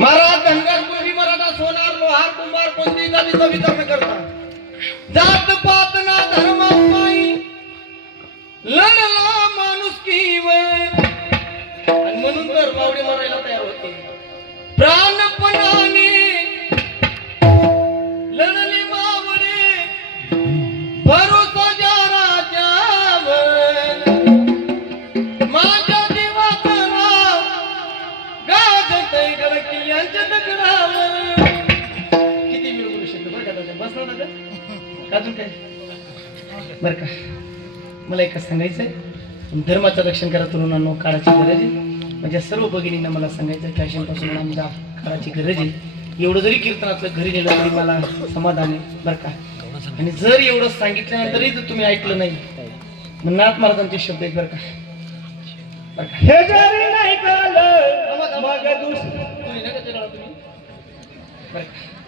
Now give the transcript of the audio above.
महाराज धनगर कुणबी मराठा सोनार लोहार कुंभार कोणती जातीचा विचार न करता जात पात ना धर्म पायी लढला माणुसकीवर आणि म्हणून तर मावळे मरायला तयार होते प्राणपणाने लढली मावळे भरोसा ज्या राजावर माझ्या देवाचं नाव गाजतय गडकी यांच्या दगडावर किती वेळ बोलू शकतो बरं का दादा बसला दादा अजून काय बरं का मला एकच सांगायचंय धर्माचं रक्षण करा तरुणांनो काळाची गरज आहे म्हणजे सर्व भगिनींना मला सांगायचं फॅशन पासून आमच्या काळाची गरज आहे एवढं जरी कीर्तनातलं घरी नेलं तरी मला समाधान आहे बरं का आणि जर एवढं सांगितल्यानंतरही जर तुम्ही ऐकलं नाही मग नाथ महाराजांचे शब्द आहेत बरं का हे जरी नाही कळलं मग तुम्ही बरं का